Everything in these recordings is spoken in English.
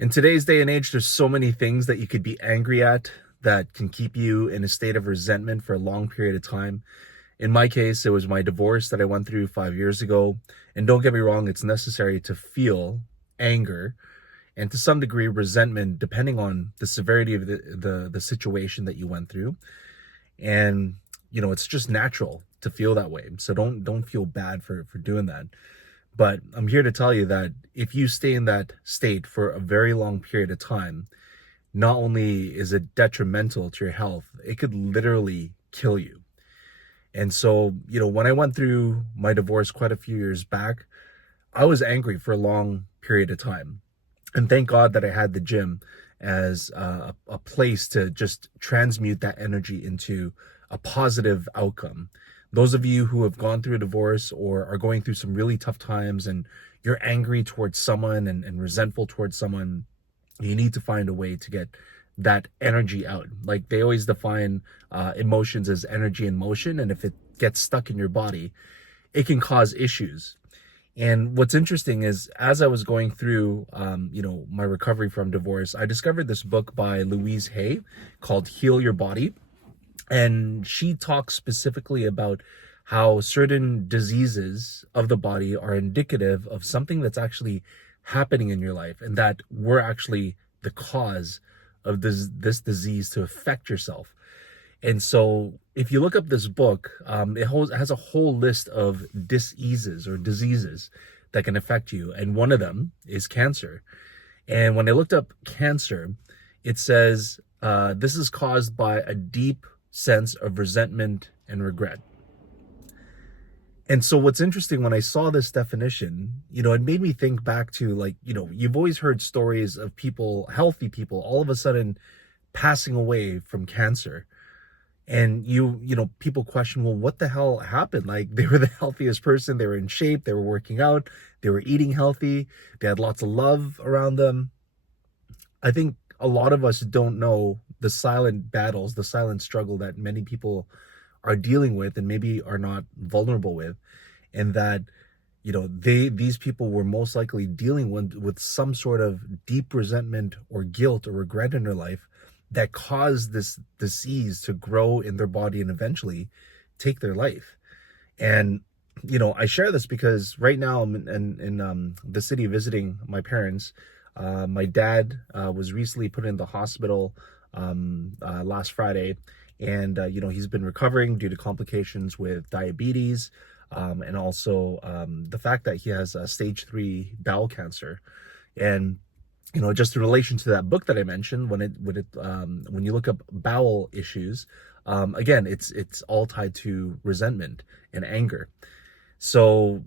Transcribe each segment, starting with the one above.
In today's day and age, there's so many things that you could be angry at that can keep you in a state of resentment for a long period of time. In my case, it was my divorce that I went through 5 years ago. And don't get me wrong, it's necessary to feel anger and to some degree resentment, depending on the severity of the situation that you went through. And it's just natural to feel that way. So don't feel bad for doing that. But I'm here to tell you that if you stay in that state for a very long period of time, not only is it detrimental to your health, it could literally kill you. And so, when I went through my divorce quite a few years back, I was angry for a long period of time. And thank God that I had the gym as a place to just transmute that energy into a positive outcome. Those of you who have gone through a divorce or are going through some really tough times and you're angry towards someone and resentful towards someone, you need to find a way to get that energy out. Like they always define emotions as energy in motion. And if it gets stuck in your body, it can cause issues. And what's interesting is as I was going through, my recovery from divorce, I discovered this book by Louise Hay called Heal Your Body. And she talks specifically about how certain diseases of the body are indicative of something that's actually happening in your life, and that we're actually the cause of this disease to affect yourself. And so if you look up this book, has a whole list of diseases or diseases that can affect you. And one of them is cancer. And when I looked up cancer, it says this is caused by a deep sense of resentment and regret. And so what's interesting, when I saw this definition, it made me think back to you've always heard stories of people, healthy people, all of a sudden passing away from cancer. And people question, well, what the hell happened? Like they were the healthiest person. They were in shape. They were working out. They were eating healthy. They had lots of love around them. I think a lot of us don't know the silent battles, the silent struggle that many people are dealing with and maybe are not vulnerable with. And that, these people were most likely dealing with some sort of deep resentment or guilt or regret in their life that caused this disease to grow in their body and eventually take their life. And, I share this because right now I'm in the city visiting my parents. My dad was recently put in the hospital last Friday, and he's been recovering due to complications with diabetes, and also the fact that he has stage 3 bowel cancer. And just in relation to that book that I mentioned, when you look up bowel issues, again, it's all tied to resentment and anger. So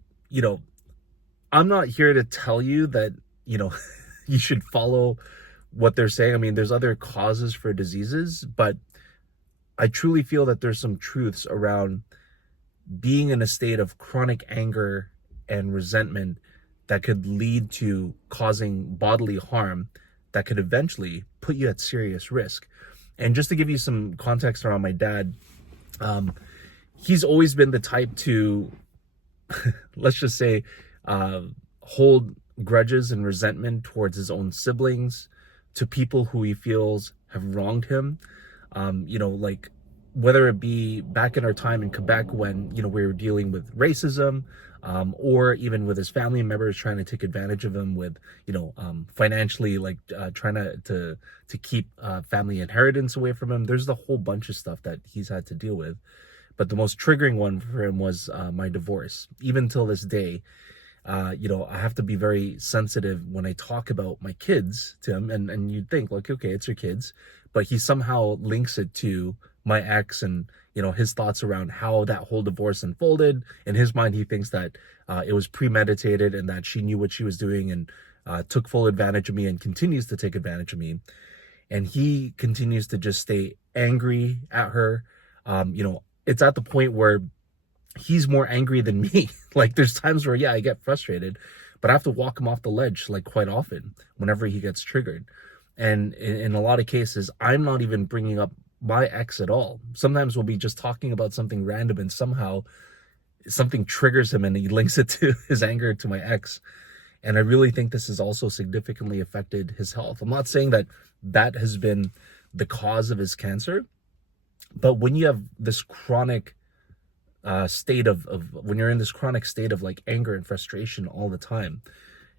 I'm not here to tell you that you should follow what they're saying. I mean, there's other causes for diseases, but I truly feel that there's some truths around being in a state of chronic anger and resentment that could lead to causing bodily harm that could eventually put you at serious risk. And just to give you some context around my dad, he's always been the type to, let's just say, hold grudges and resentment towards his own siblings, to people who he feels have wronged him. Like whether it be back in our time in Quebec when, we were dealing with racism, or even with his family members trying to take advantage of him with, financially, trying to keep family inheritance away from him. There's a whole bunch of stuff that he's had to deal with. But the most triggering one for him was my divorce. Even till this day, I have to be very sensitive when I talk about my kids to him. And you'd think, like, okay, it's your kids. But he somehow links it to my ex and, his thoughts around how that whole divorce unfolded. In his mind, he thinks that it was premeditated and that she knew what she was doing and took full advantage of me and continues to take advantage of me. And he continues to just stay angry at her. It's at the point where he's more angry than me. Like there's times where, I get frustrated, but I have to walk him off the ledge like quite often whenever he gets triggered. And in a lot of cases, I'm not even bringing up my ex at all. Sometimes we'll be just talking about something random and somehow something triggers him and he links it to his anger to my ex. And I really think this has also significantly affected his health. I'm not saying that that has been the cause of his cancer, but when you have this chronic state of when you're in this chronic state of like anger and frustration all the time,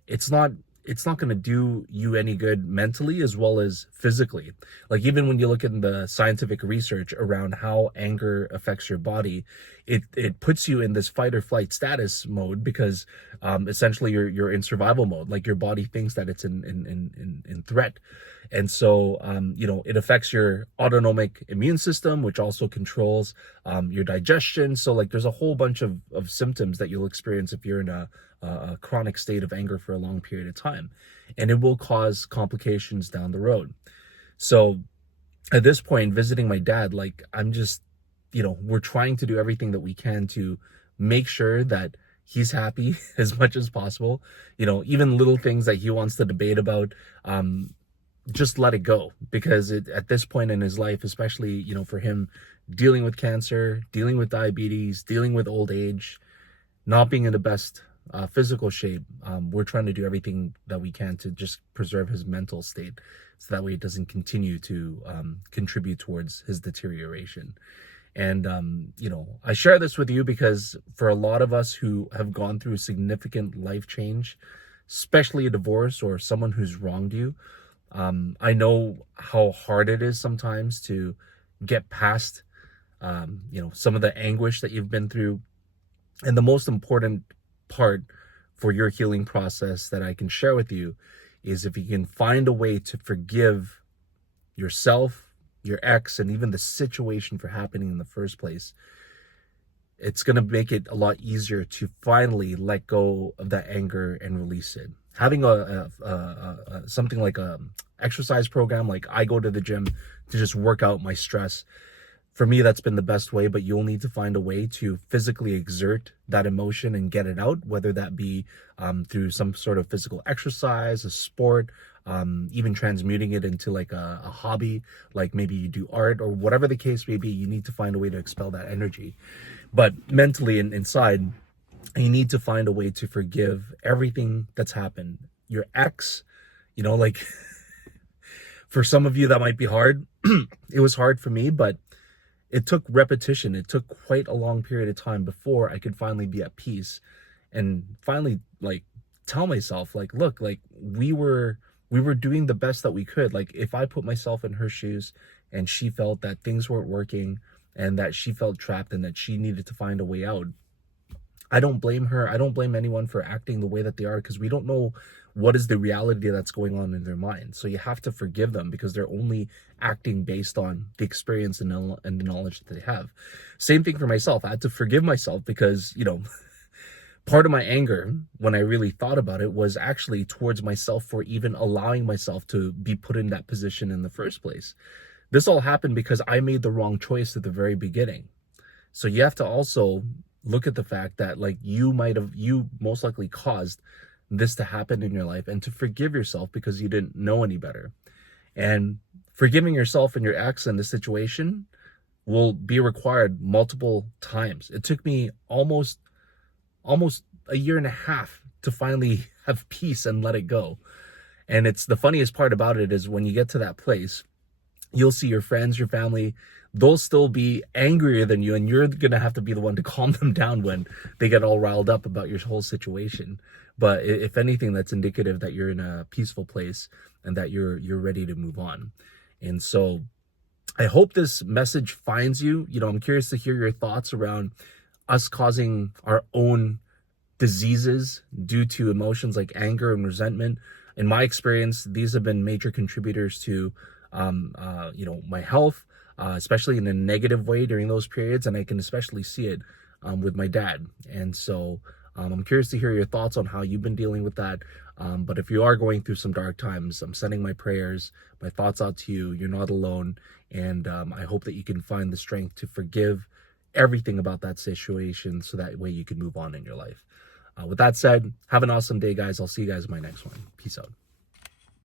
it's not it's not going to do you any good mentally as well as physically. Like, even when you look in the scientific research around how anger affects your body, it puts you in this fight or flight status mode, because essentially you're in survival mode. Like, your body thinks that it's in threat. And so it affects your autonomic immune system, which also controls your digestion. So like, there's a whole bunch of symptoms that you'll experience if you're in a chronic state of anger for a long period of time, and it will cause complications down the road. So at this point, visiting my dad, like, I'm just, we're trying to do everything that we can to make sure that he's happy as much as possible. Even little things that he wants to debate about, just let it go, because at this point in his life, especially, for him, dealing with cancer, dealing with diabetes, dealing with old age, not being in the best physical shape, we're trying to do everything that we can to just preserve his mental state, so that way it doesn't continue to contribute towards his deterioration. And I share this with you because for a lot of us who have gone through significant life change, especially a divorce or someone who's wronged you, I know how hard it is sometimes to get past some of the anguish that you've been through. And the most important part for your healing process that I can share with you is, if you can find a way to forgive yourself, your ex, and even the situation for happening in the first place, it's going to make it a lot easier to finally let go of that anger and release it. Having something like a exercise program, like I go to the gym to just work out my stress. For me, that's been the best way, but you'll need to find a way to physically exert that emotion and get it out, whether that be through some sort of physical exercise, a sport, even transmuting it into like a hobby, like maybe you do art or whatever the case may be. You need to find a way to expel that energy. But mentally and inside, you need to find a way to forgive everything that's happened. Your ex, like for some of you that might be hard. It was hard for me, but it took repetition. It took quite a long period of time before I could finally be at peace and finally like tell myself, like, look, like we were doing the best that we could. Like, if I put myself in her shoes and she felt that things weren't working and that she felt trapped and that she needed to find a way out, I don't blame her. I don't blame anyone for acting the way that they are, because we don't know what is the reality that's going on in their mind. So you have to forgive them, because they're only acting based on the experience and the knowledge that they have. Same thing for myself. I had to forgive myself because, part of my anger, when I really thought about it, was actually towards myself for even allowing myself to be put in that position in the first place. This all happened because I made the wrong choice at the very beginning. So you have to also look at the fact that, like, you most likely caused this to happen in your life, and to forgive yourself because you didn't know any better. And forgiving yourself and your ex in this situation will be required multiple times. It took me almost a year and a half to finally have peace and let it go. And it's the funniest part about it is, when you get to that place, you'll see your friends, your family, they'll still be angrier than you, and you're gonna have to be the one to calm them down when they get all riled up about your whole situation. But if anything, that's indicative that you're in a peaceful place and that you're ready to move on. And so I hope this message finds you. I'm curious to hear your thoughts around us causing our own diseases due to emotions like anger and resentment. In my experience, these have been major contributors to my health, especially in a negative way during those periods. And I can especially see it with my dad. And so I'm curious to hear your thoughts on how you've been dealing with that. But if you are going through some dark times, I'm sending my prayers, my thoughts out to you. You're not alone. And I hope that you can find the strength to forgive everything about that situation, so that way you can move on in your life. With that said, have an awesome day, guys. I'll see you guys in my next one. Peace out.